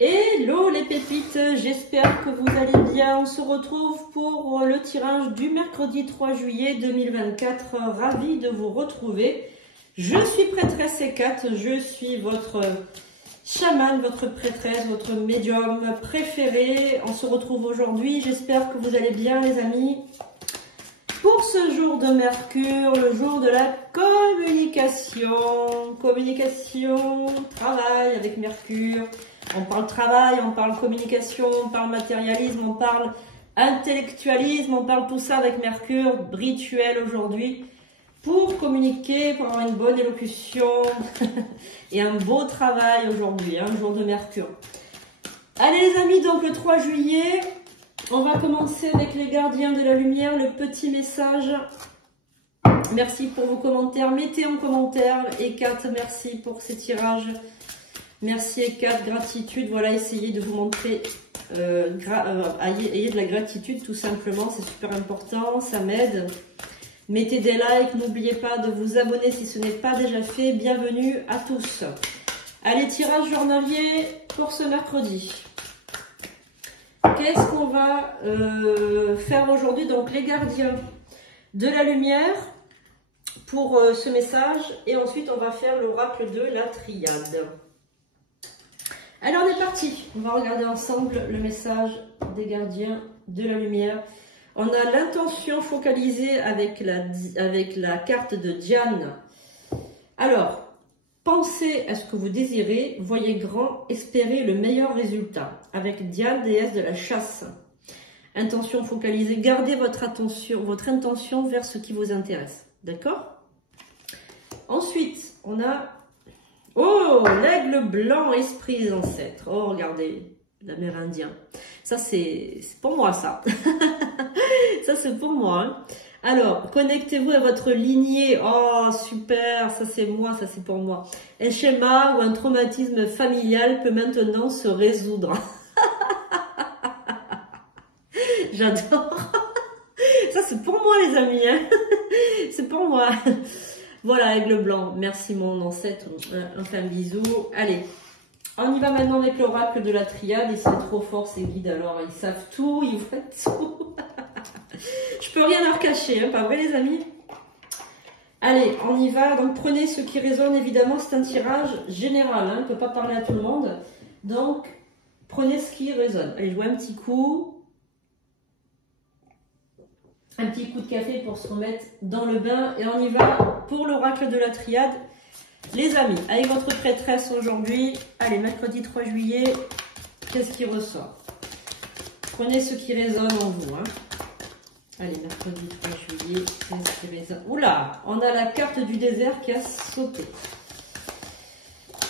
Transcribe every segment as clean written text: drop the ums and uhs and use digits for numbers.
Hello les pépites, j'espère que vous allez bien. On se retrouve pour le tirage du mercredi 3 juillet 2024. Ravie de vous retrouver. Je suis prêtresse Hécate, je suis votre chamane, votre prêtresse, votre médium préféré. On se retrouve aujourd'hui, j'espère que vous allez bien les amis. Pour ce jour de Mercure, le jour de la communication, travail avec Mercure. On parle travail, on parle communication, on parle matérialisme, on parle intellectualisme, on parle tout ça avec Mercure, rituel aujourd'hui, pour communiquer, pour avoir une bonne élocution et un beau travail aujourd'hui, un jour de Mercure. Allez les amis, donc le 3 juillet, on va commencer avec les gardiens de la lumière, le petit message. Merci pour vos commentaires, mettez en commentaire, Hécate, merci pour ces tirages. Merci Hécate, gratitude, voilà, essayez de vous montrer, ayez de la gratitude tout simplement, c'est super important, ça m'aide. Mettez des likes, n'oubliez pas de vous abonner si ce n'est pas déjà fait, bienvenue à tous. Allez, tirage journalier pour ce mercredi. Qu'est-ce qu'on va faire aujourd'hui? Donc les gardiens de la lumière pour ce message et ensuite on va faire l'oracle de la triade. Alors on est parti, on va regarder ensemble le message des gardiens de la lumière. On a l'intention focalisée avec la carte de Diane. Alors, pensez à ce que vous désirez, voyez grand, espérez le meilleur résultat. Avec Diane, déesse de la chasse. Intention focalisée, gardez votre intention vers ce qui vous intéresse. D'accord? Ensuite, on a... Oh, l'aigle blanc, esprit des ancêtres. Oh, regardez, l'amérindien. Ça, c'est pour moi, ça. Ça, c'est pour moi. Hein. Alors, connectez-vous à votre lignée. Oh, super, ça, c'est moi, ça, c'est pour moi. Un schéma ou un traumatisme familial peut maintenant se résoudre. J'adore. Ça, c'est pour moi, les amis. Hein. C'est pour moi. Voilà, aigle blanc. Merci mon ancêtre. Enfin, bisous. Allez, on y va maintenant avec l'oracle de la triade. Ils sont trop forts, ces guides. Alors, ils savent tout, ils voient tout. Je peux rien leur cacher, hein, pas vrai, les amis? Allez, on y va. Donc, prenez ce qui résonne. Évidemment, c'est un tirage général. Hein, on ne peut pas parler à tout le monde. Donc, prenez ce qui résonne. Allez, je vois un petit coup. Un petit coup de café pour se remettre dans le bain. Et on y va pour l'oracle de la triade. Les amis, avec votre prêtresse aujourd'hui. Allez, mercredi 3 juillet. Qu'est-ce qui ressort? Prenez ce qui résonne en vous. Hein. Allez, mercredi 3 juillet. Qu'est-ce qui résonne? Oula, on a la carte du désert qui a sauté.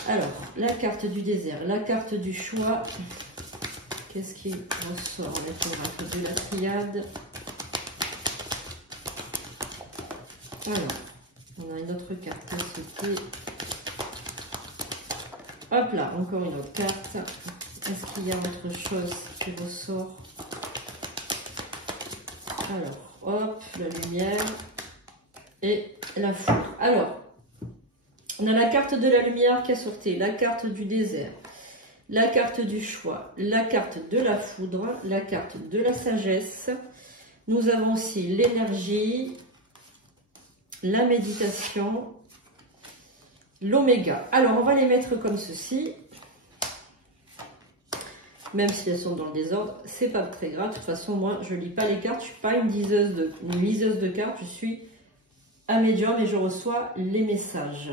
Alors, la carte du désert, la carte du choix. Qu'est-ce qui ressort avec l'oracle de la triade? Alors, on a une autre carte. C'était... Hop là, encore une autre carte. Est-ce qu'il y a autre chose qui ressort? Alors, hop, la lumière et la foudre. Alors, on a la carte de la lumière qui a sorti, la carte du désert, la carte du choix, la carte de la foudre, la carte de la sagesse. Nous avons aussi l'énergie, la méditation, l'oméga. Alors, on va les mettre comme ceci. Même si elles sont dans le désordre, c'est pas très grave. De toute façon, moi, je lis pas les cartes. Je suis pas une liseuse de cartes. Je suis un médium et je reçois les messages.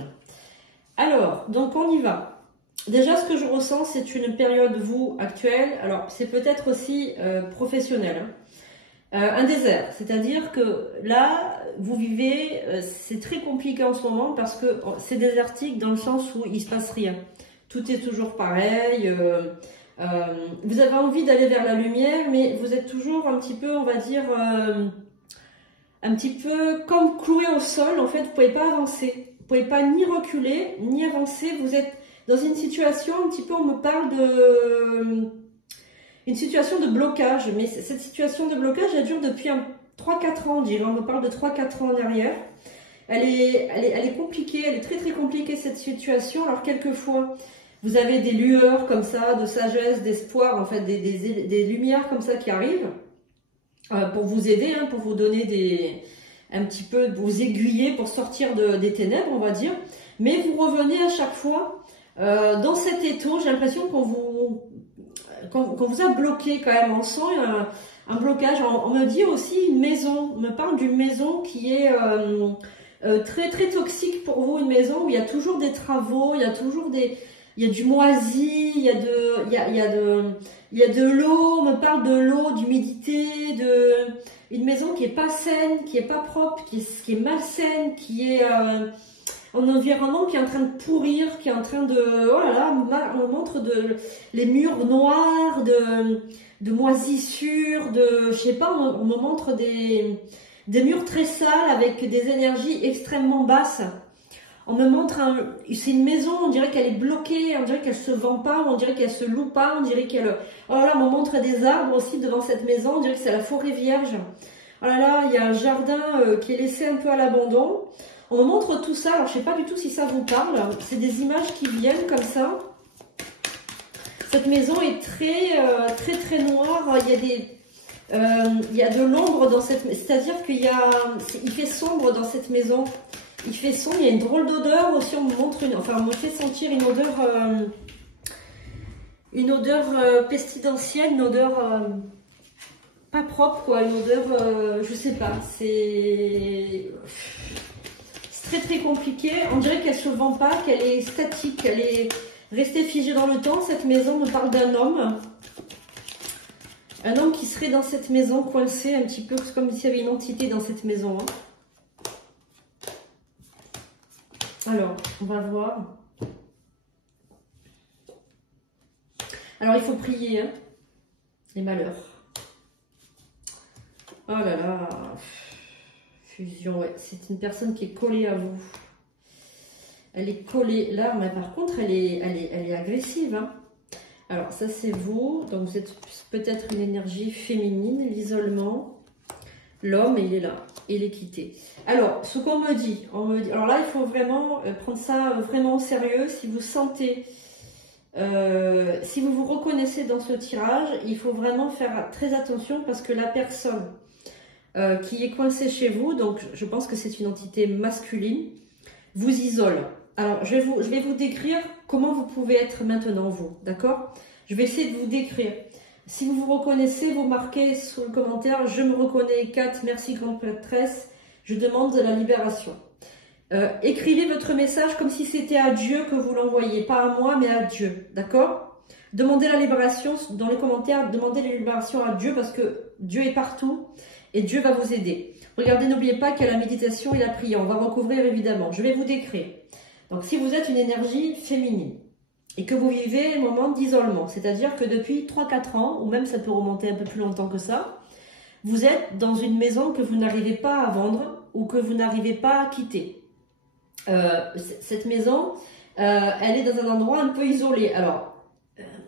Alors, donc on y va. Déjà, ce que je ressens, c'est une période, vous, actuelle. Alors, c'est peut-être aussi professionnel. Hein. Un désert, c'est-à-dire que là, vous vivez, c'est très compliqué en ce moment parce que c'est désertique dans le sens où il se passe rien. Tout est toujours pareil. Vous avez envie d'aller vers la lumière, mais vous êtes toujours un petit peu, on va dire, un petit peu comme cloué au sol. En fait, vous pouvez pas avancer. Vous pouvez pas ni reculer, ni avancer. Vous êtes dans une situation un petit peu, on me parle de... Une situation de blocage, mais cette situation de blocage, elle dure depuis 3-4 ans, on dirait. On me parle de 3-4 ans derrière. Elle est compliquée, elle est très très compliquée cette situation. Alors quelquefois, vous avez des lueurs comme ça, de sagesse, d'espoir, en fait, des lumières comme ça qui arrivent pour vous aider, hein, pour vous donner un petit peu, vous aiguiller pour sortir des ténèbres, on va dire. Mais vous revenez à chaque fois dans cet étau. J'ai l'impression qu'on vous a bloqué quand même. On sent un blocage. On me dit aussi une maison. On me parle d'une maison qui est très très toxique pour vous. Une maison où il y a toujours des travaux, il y a toujours il y a du moisi, il y a de l'eau. On me parle de l'eau, d'humidité, une maison qui est pas saine, qui est pas propre, qui est malsaine, qui est un environnement qui est en train de pourrir, qui est en train de, oh là là, on montre les murs noirs, de moisissures, je sais pas, on me montre des murs très sales avec des énergies extrêmement basses. On me montre c'est une maison, on dirait qu'elle est bloquée, on dirait qu'elle se vend pas, on dirait qu'elle se loue pas, on dirait qu'elle, oh là là, on me montre des arbres aussi devant cette maison, on dirait que c'est la forêt vierge. Oh là là, il y a un jardin qui est laissé un peu à l'abandon. On me montre tout ça, alors je sais pas du tout si ça vous parle, c'est des images qui viennent comme ça. Cette maison est très très noire, il y a de l'ombre dans cette maison, c'est-à-dire il fait sombre dans cette maison. Il fait sombre, il y a une drôle d'odeur aussi, on me montre on me fait sentir une odeur pestilentielle, une odeur pas propre quoi, une odeur, je sais pas, c'est très très compliqué. On dirait qu'elle se vend pas, qu'elle est statique, qu'elle est restée figée dans le temps. Cette maison me parle d'un homme qui serait dans cette maison coincé un petit peu, comme s'il y avait une entité dans cette maison. Hein. Alors, on va voir. Alors, il faut prier, hein, les malheurs. Oh là là. Fusion, ouais. C'est une personne qui est collée à vous. Elle est collée là, mais par contre, elle est agressive. Hein. Alors, ça, c'est vous. Donc, vous êtes peut-être une énergie féminine, l'isolement. L'homme, il est là, il est quitté. Alors, ce qu'on me dit, alors là, il faut vraiment prendre ça vraiment au sérieux. Si vous sentez, si vous vous reconnaissez dans ce tirage, il faut vraiment faire très attention parce que la personne qui est coincée chez vous, donc je pense que c'est une entité masculine, vous isole. Alors, je vais vous décrire comment vous pouvez être maintenant, vous, d'accord? Je vais essayer de vous décrire. Si vous vous reconnaissez, vous marquez sous le commentaire « Je me reconnais, Kat, merci grande prêtresse, je demande de la libération ». Écrivez votre message comme si c'était à Dieu que vous l'envoyez, pas à moi, mais à Dieu, d'accord? Demandez la libération dans les commentaires, demandez la libération à Dieu parce que Dieu est partout et Dieu va vous aider. Regardez, n'oubliez pas qu'il y a la méditation et la prière, on va recouvrir évidemment. Je vais vous décrire. Donc, si vous êtes une énergie féminine, et que vous vivez un moment d'isolement, c'est-à-dire que depuis 3-4 ans, ou même ça peut remonter un peu plus longtemps que ça, vous êtes dans une maison que vous n'arrivez pas à vendre ou que vous n'arrivez pas à quitter. Cette maison, elle est dans un endroit un peu isolé. Alors,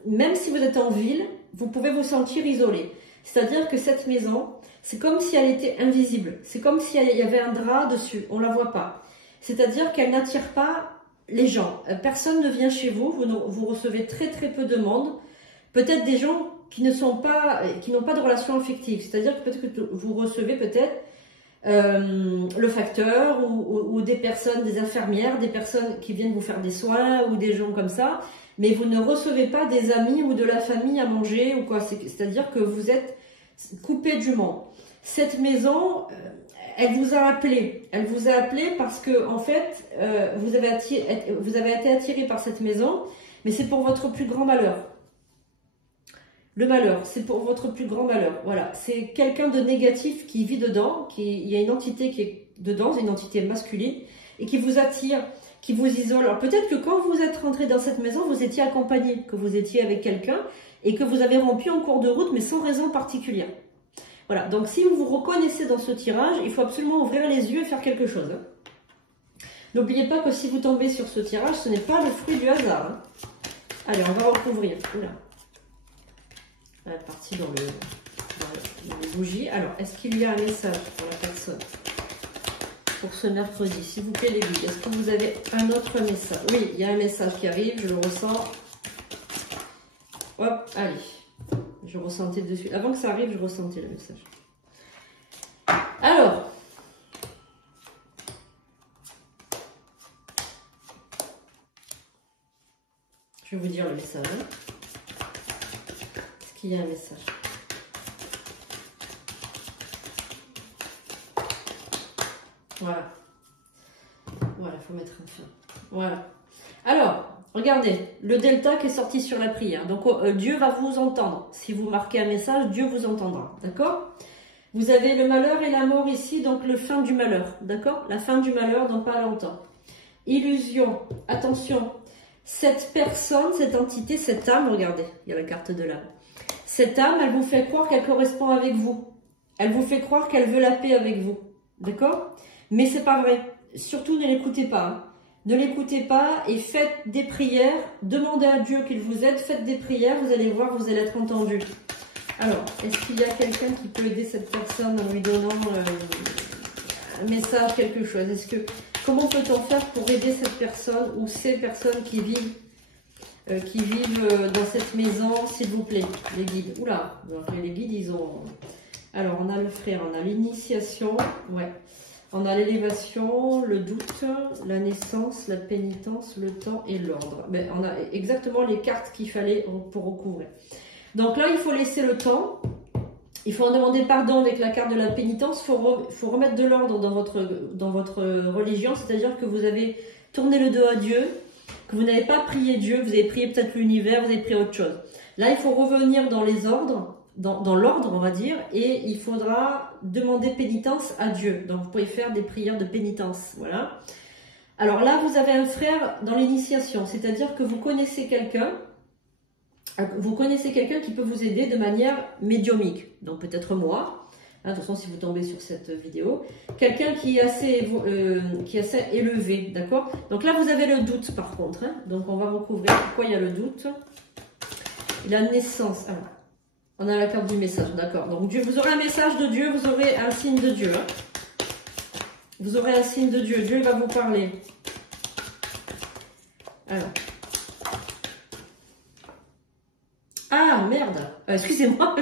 même si vous êtes en ville, vous pouvez vous sentir isolé. C'est-à-dire que cette maison, c'est comme si elle était invisible. C'est comme s'il y avait un drap dessus, on ne la voit pas. C'est-à-dire qu'elle n'attire pas les gens, personne ne vient chez vous, vous recevez très très peu de monde, peut-être des gens qui n'ont pas de relation affective, c'est-à-dire que peut-être que vous recevez peut-être le facteur ou des personnes, des infirmières, des personnes qui viennent vous faire des soins ou des gens comme ça, mais vous ne recevez pas des amis ou de la famille à manger ou quoi, c'est-à-dire que vous êtes coupé du monde. Cette maison, elle vous a appelé parce que en fait, vous avez été attiré par cette maison, mais c'est pour votre plus grand malheur. Le malheur, c'est pour votre plus grand malheur. Voilà, c'est quelqu'un de négatif qui vit dedans, il y a une entité qui est dedans, c'est une entité masculine, et qui vous attire, qui vous isole. Alors peut-être que quand vous êtes rentré dans cette maison, vous étiez accompagné, que vous étiez avec quelqu'un, et que vous avez rompu en cours de route, mais sans raison particulière. Voilà, donc si vous vous reconnaissez dans ce tirage, il faut absolument ouvrir les yeux et faire quelque chose. Hein. N'oubliez pas que si vous tombez sur ce tirage, ce n'est pas le fruit du hasard. Hein. Allez, on va recouvrir. Oula. Elle est partie dans les bougies. Alors, est-ce qu'il y a un message pour la personne pour ce mercredi, s'il vous plaît les guides. Est-ce que vous avez un autre message? Oui, il y a un message qui arrive, je le ressens. Hop, allez. Je ressentais dessus. Avant que ça arrive, je ressentais le message. Alors. Je vais vous dire le message. Est-ce qu'il y a un message? Voilà. Voilà, il faut mettre un fin. Voilà. Alors, regardez, le delta qui est sorti sur la prière. Donc, Dieu va vous entendre. Si vous marquez un message, Dieu vous entendra. D'accord? Vous avez le malheur et la mort ici, donc le fin du malheur. D'accord? La fin du malheur dans pas longtemps. Illusion. Attention. Cette personne, cette entité, cette âme, regardez, il y a la carte de l'âme. Cette âme, elle vous fait croire qu'elle correspond avec vous. Elle vous fait croire qu'elle veut la paix avec vous. D'accord? Mais c'est pas vrai. Surtout, ne l'écoutez pas. Hein. Ne l'écoutez pas et faites des prières. Demandez à Dieu qu'il vous aide. Faites des prières. Vous allez voir, vous allez être entendu. Alors, est-ce qu'il y a quelqu'un qui peut aider cette personne en lui donnant un message, quelque chose? Comment peut-on faire pour aider cette personne ou ces personnes qui vivent dans cette maison, s'il vous plaît, les guides? Oula, les guides, ils ont... Alors, on a le frère, on a l'initiation, ouais. On a l'élévation, le doute, la naissance, la pénitence, le temps et l'ordre. Mais on a exactement les cartes qu'il fallait pour recouvrir. Donc là, il faut laisser le temps. Il faut en demander pardon avec la carte de la pénitence. Il faut remettre de l'ordre dans votre religion. C'est-à-dire que vous avez tourné le dos à Dieu, que vous n'avez pas prié Dieu, vous avez prié peut-être l'univers, vous avez prié autre chose. Là, il faut revenir dans les ordres, dans l'ordre, on va dire, et il faudra demander pénitence à Dieu. Donc, vous pouvez faire des prières de pénitence. Voilà. Alors là, vous avez un frère dans l'initiation. C'est-à-dire que vous connaissez quelqu'un. Vous connaissez quelqu'un qui peut vous aider de manière médiumique, donc peut-être moi, hein, de toute façon si vous tombez sur cette vidéo, quelqu'un qui est assez élevé, d'accord? Donc là vous avez le doute par contre, hein, donc on va recouvrir pourquoi il y a le doute. La naissance, alors, on a la carte du message, d'accord? Donc Dieu, vous aurez un message de Dieu, vous aurez un signe de Dieu, hein. Vous aurez un signe de Dieu, Dieu va vous parler. Alors. Ah, merde. Excusez-moi.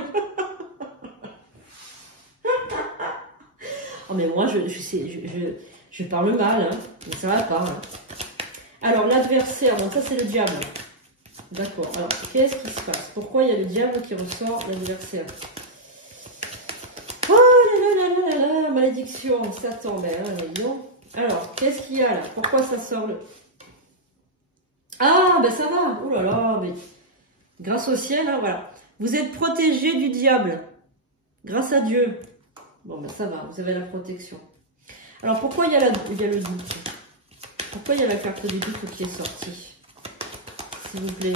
Oh, mais moi, je parle mal. Hein. Mais ça va pas. Hein. Alors, l'adversaire. Donc, ça, c'est le diable. D'accord. Alors, qu'est-ce qui se passe? Pourquoi il y a le diable qui ressort l'adversaire? Oh là là là là là là. Malédiction. Satan. Ben, voyons. Alors, qu'est-ce qu'il y a là? Pourquoi ça sort le... Ah, ben ça va. Oh là là, mais... Grâce au ciel, hein, voilà. Vous êtes protégé du diable. Grâce à Dieu. Bon, ben ça va, vous avez la protection. Alors, pourquoi il y a le doute? Pourquoi il y a la carte du doute qui est sortie? S'il vous plaît.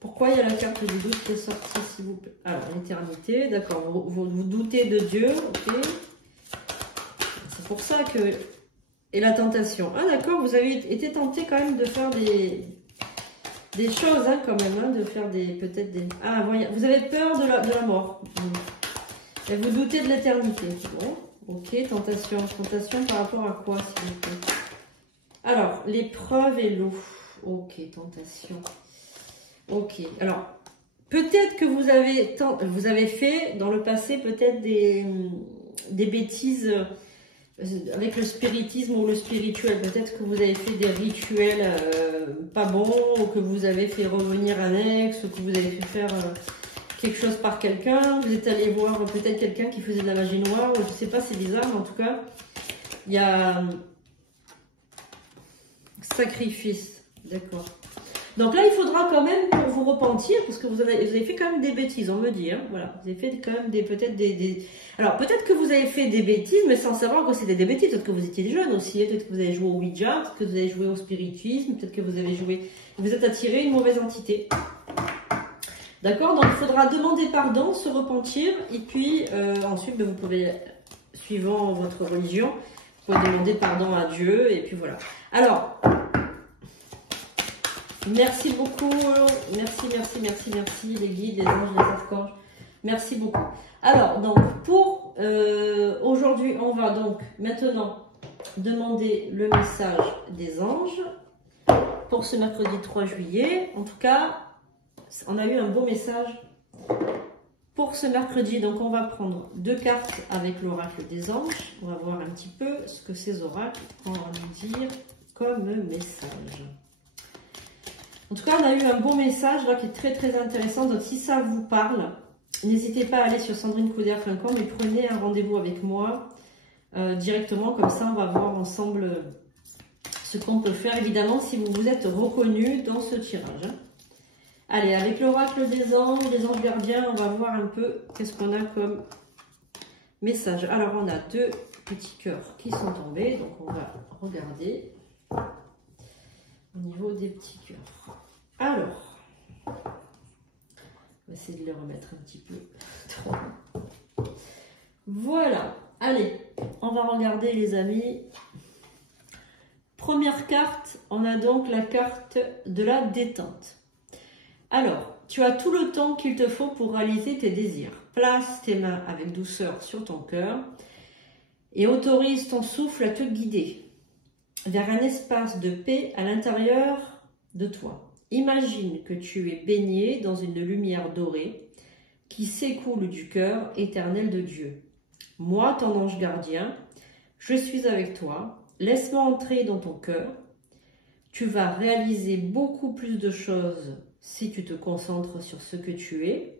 Pourquoi il y a la carte du doute qui est sortie, s'il vous plaît? Alors, l'éternité, d'accord. Vous doutez de Dieu, ok. C'est pour ça que... Et la tentation. Ah, d'accord, vous avez été tenté quand même de faire des choses, hein, quand même, hein, de faire peut-être des... Ah, vous avez peur de la mort. Et vous doutez de l'éternité. Bon, ok, tentation. Tentation par rapport à quoi, s'il vous plaît? Alors, l'épreuve et l'eau. Ok, tentation. Ok, alors, peut-être que vous avez fait, dans le passé, peut-être des bêtises... avec le spiritisme ou le spirituel, peut-être que vous avez fait des rituels pas bons, ou que vous avez fait revenir un ex, ou que vous avez fait faire quelque chose par quelqu'un, vous êtes allé voir peut-être quelqu'un qui faisait de la magie noire, ou je sais pas, c'est bizarre, mais en tout cas, il y a sacrifice, d'accord. Donc là, il faudra quand même pour vous repentir, parce que vous avez fait quand même des bêtises, on me dit, hein, voilà, vous avez fait quand même peut-être des... Alors, peut-être que vous avez fait des bêtises, mais sans savoir que c'était des bêtises, peut-être que vous étiez jeune aussi, peut-être que vous avez joué au Ouija, peut-être que vous avez joué au spiritisme, peut-être que vous êtes attiré une mauvaise entité. D'accord? Donc, il faudra demander pardon, se repentir, et puis ensuite, vous pouvez, suivant votre religion, vous pouvez demander pardon à Dieu, et puis voilà. Alors... Merci beaucoup, merci les guides, les anges, les archanges, merci beaucoup. Alors donc pour aujourd'hui, on va donc maintenant demander le message des anges pour ce mercredi 3 juillet. En tout cas, on a eu un beau message pour ce mercredi. Donc, on va prendre 2 cartes avec l'oracle des anges. On va voir un petit peu ce que ces oracles vont nous dire comme message. En tout cas, on a eu un beau message là, qui est très intéressant. Donc, si ça vous parle, n'hésitez pas à aller sur sandrinecouder.com et prenez un rendez-vous avec moi directement. Comme ça, on va voir ensemble ce qu'on peut faire. Évidemment, si vous vous êtes reconnu dans ce tirage. Allez, avec l'oracle des anges gardiens, on va voir un peu qu'est-ce qu'on a comme message. Alors, on a 2 petits cœurs qui sont tombés. Donc, on va regarder au niveau des petits cœurs. Alors, on va essayer de les remettre un petit peu. Voilà. Allez, on va regarder les amis. Première carte, on a donc la carte de la détente. Alors, tu as tout le temps qu'il te faut pour réaliser tes désirs. Place tes mains avec douceur sur ton cœur et autorise ton souffle à te guider vers un espace de paix à l'intérieur de toi. Imagine que tu es baigné dans une lumière dorée qui s'écoule du cœur éternel de Dieu. Moi, ton ange gardien, je suis avec toi. Laisse-moi entrer dans ton cœur. Tu vas réaliser beaucoup plus de choses si tu te concentres sur ce que tu es.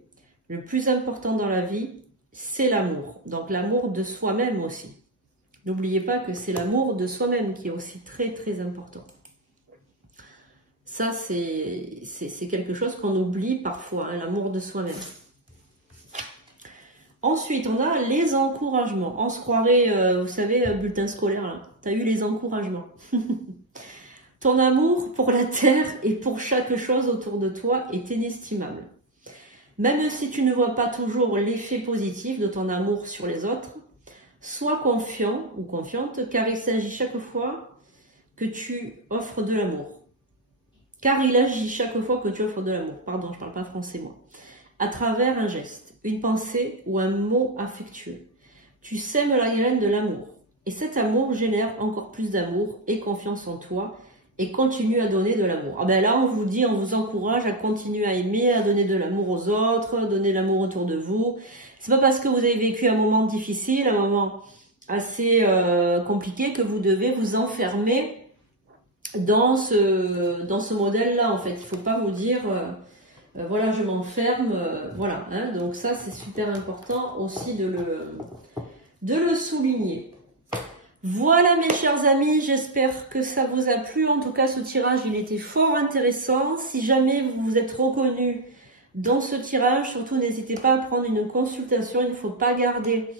Le plus important dans la vie, c'est l'amour. Donc l'amour de soi-même aussi. N'oubliez pas que c'est l'amour de soi-même qui est aussi très important. Ça, c'est quelque chose qu'on oublie parfois, hein, l'amour de soi-même. Ensuite, on a les encouragements. On se croirait, vous savez, bulletin scolaire, tu as eu les encouragements. Ton amour pour la terre et pour chaque chose autour de toi est inestimable. Même si tu ne vois pas toujours l'effet positif de ton amour sur les autres, sois confiant ou confiante, car il s'agit chaque fois que tu offres de l'amour. Car il agit chaque fois que tu offres de l'amour. Pardon, je ne parle pas français moi. À travers un geste, une pensée ou un mot affectueux. Tu sèmes la graine de l'amour. Et cet amour génère encore plus d'amour et confiance en toi et continue à donner de l'amour. Ah ben là, on vous dit, on vous encourage à continuer à aimer, à donner de l'amour aux autres, à donner l'amour autour de vous. C'est pas parce que vous avez vécu un moment difficile, un moment assez compliqué que vous devez vous enfermer dans ce modèle-là, en fait. Il faut pas vous dire, voilà, je m'enferme, voilà. Hein, donc ça, c'est super important aussi de le souligner. Voilà mes chers amis, j'espère que ça vous a plu. En tout cas, ce tirage, il était fort intéressant. Si jamais vous vous êtes reconnu dans ce tirage, surtout n'hésitez pas à prendre une consultation. Il ne faut pas garder,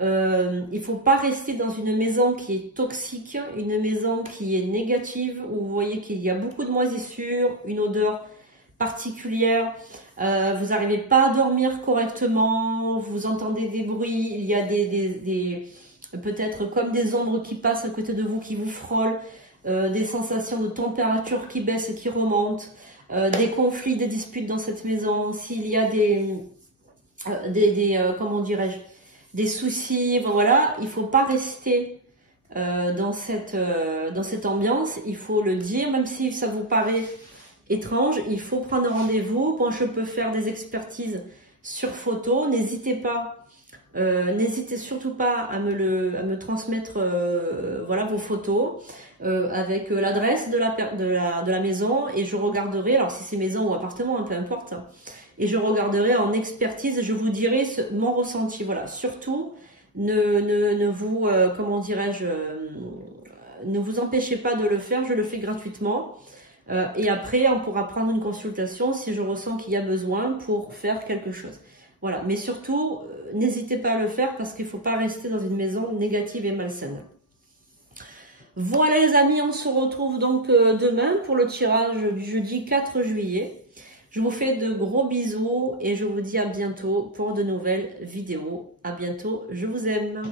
il faut pas rester dans une maison qui est toxique, une maison qui est négative, où vous voyez qu'il y a beaucoup de moisissures, une odeur particulière, vous n'arrivez pas à dormir correctement, vous entendez des bruits, il y a peut-être comme des ombres qui passent à côté de vous, qui vous frôlent, des sensations de température qui baissent et qui remontent, des conflits, des disputes dans cette maison, s'il y a comment dirais-je, des soucis, voilà, il ne faut pas rester dans cette ambiance, il faut le dire, même si ça vous paraît étrange, il faut prendre rendez-vous. Moi, je peux faire des expertises sur photo, n'hésitez pas. N'hésitez surtout pas à me transmettre voilà, vos photos avec l'adresse de la maison et je regarderai, alors si c'est maison ou appartement, peu importe, et je regarderai en expertise et je vous dirai mon ressenti. Voilà, surtout ne vous, comment dirais-je, ne vous empêchez pas de le faire, je le fais gratuitement. Et après, on pourra prendre une consultation si je ressens qu'il y a besoin pour faire quelque chose. Voilà, mais surtout, n'hésitez pas à le faire parce qu'il ne faut pas rester dans une maison négative et malsaine. Voilà les amis, on se retrouve donc demain pour le tirage du jeudi 4 juillet. Je vous fais de gros bisous et je vous dis à bientôt pour de nouvelles vidéos. À bientôt, je vous aime.